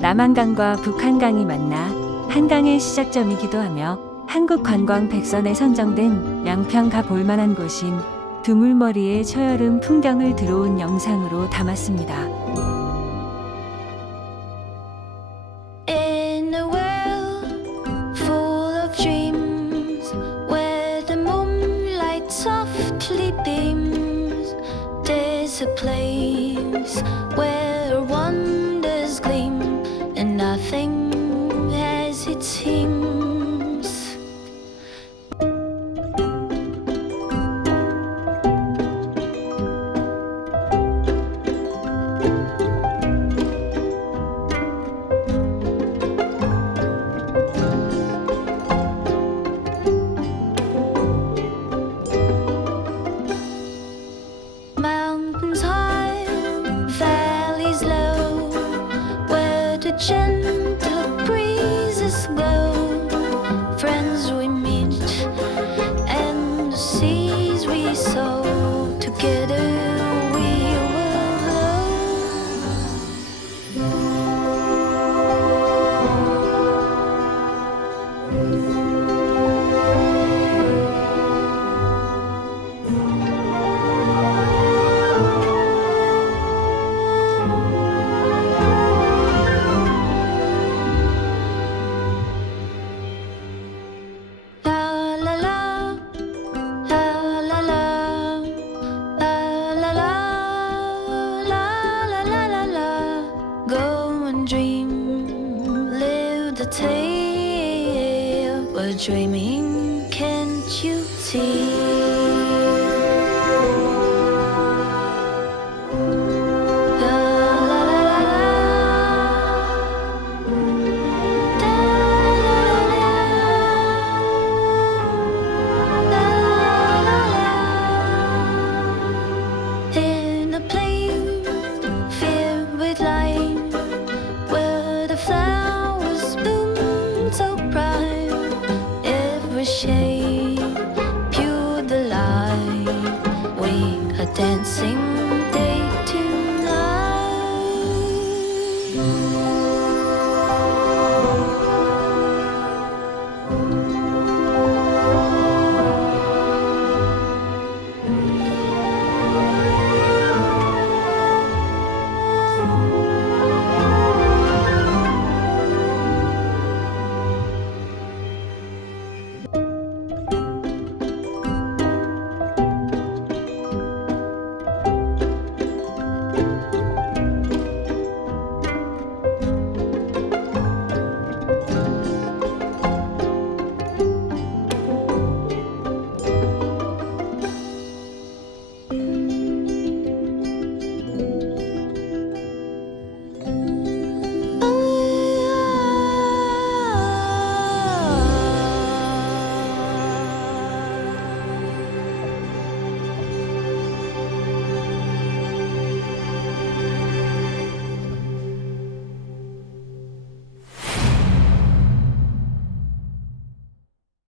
남한강과 북한강이 만나 한강의 시작점이기도 하며 한국관광 100선에 선정된 양평가볼만한 곳인 두물머리의 초여름 풍경을 들어온 영상으로 담았습니다. In a world full of dreams, where the moonlight softly beams, there's a place where wonders gleam, and nothing as it seems. Mountains high, valleys low, where the gentle breezes blow. Friends we meet, and the seas we sow. Together we will La la la, la la la, la la la, la la la la. Go and dream, live the tale. We're dreaming, can't you see? La la la la la, da la la la. In a place filled with light, where the flowers bloom so bright, every shade pure delight, we are dancing